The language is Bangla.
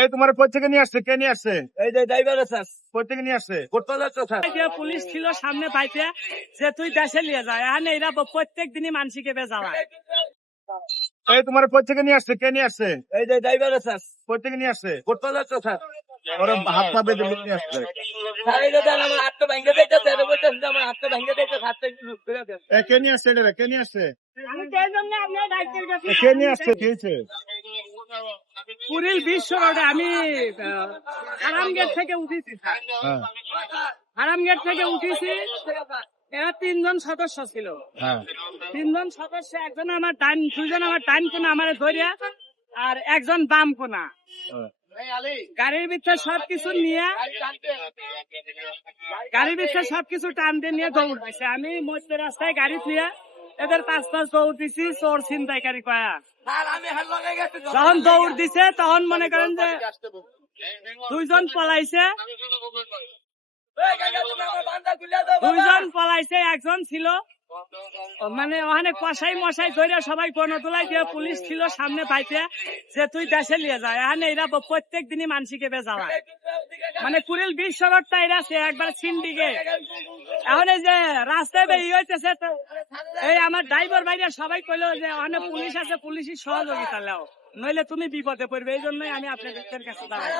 এই তোমার প্রত্যেকে নিয়ে আসছে, কে নিয়ে আসছে? এই যে ড্রাইভার আছে প্রত্যেকে নিয়ে আসছে। কোথাও যাচ্ছে স্যার পুলিশ ছিল সামনে পাইতে যে তুই দেশে নিয়ে যায়, এখানে এরা প্রত্যেক দিনই মানসিকে বেজালায়। এই তোমার প্রত্যেকে নিয়ে আসছে, কে নিয়ে আসছে? এই যে ড্রাইভার আছে প্রত্যেকে নিয়ে আসছে। কোথাও যাচ্ছে স্যার ওরা হাত পা বেঁধে নিয়ে আসছে। স্যার এই যে দেন আমার হাতটা ভেঙে দিয়েছে আমার হাতটা ভেঙে দিয়েছে হাতটা একটু লুজ করে দেন কে নিয়ে আসছে? এটা কে নিয়ে আসছে? আমি সেই জন্য আপনার দায়িত্বের কাছে কে নিয়ে আসছে? কি হয়েছে? পুরীর বিশ্ব রোডে আমি আরামগেট থেকে উঠেছি, হ্যাঁ আরামগেট থেকে উঠেছি। এরা 3 জন সদস্য ছিল, হ্যাঁ 3 জন সদস্য, একজন আমার ডান, 2 জন আমার ডান কোনা আমার ধরিয়া, আর একজন বাম কোনা। হ্যাঁ। গাড়ির ভিতরে সবকিছু নিয়ে, গাড়ির ভিতরে সবকিছু টান দিয়ে নিয়ে দৌড় দিছে। আমি মধ্যে রাস্তায় গাড়ি নিয়ে এদের পাঁচ দৌড় দিছি, চোর ছিনতাইকারী কয়া। যখন দৌড় দিছে তখন মনে করেন যে 2 জন পলাইছে, 2 জন পলাইছে, একজন ছিল মানে ওখানে কষাই মশাই ধরে সবাই গণতোলাই দিয়ে পুলিশ ছিল সামনে পাইতে যে তুই দেশে নিয়ে যায়, এখানে এরা প্রত্যেক দিনই মানসিকে বেজালায়। মানে কুড়িল বিশ্ব রোডটা এরা সে একবার সিন্ডিকে। এখন এই যে রাস্তায় বেরিয়ে হইতেছে, এই আমার ড্রাইভার ভাইরা সবাই কইলো যে ওখানে পুলিশ আছে, পুলিশের সহযোগিতা নাও, নইলে তুমি বিপদে পড়বে। এই জন্যই আমি আপনাদের কাছে দাঁড়াই।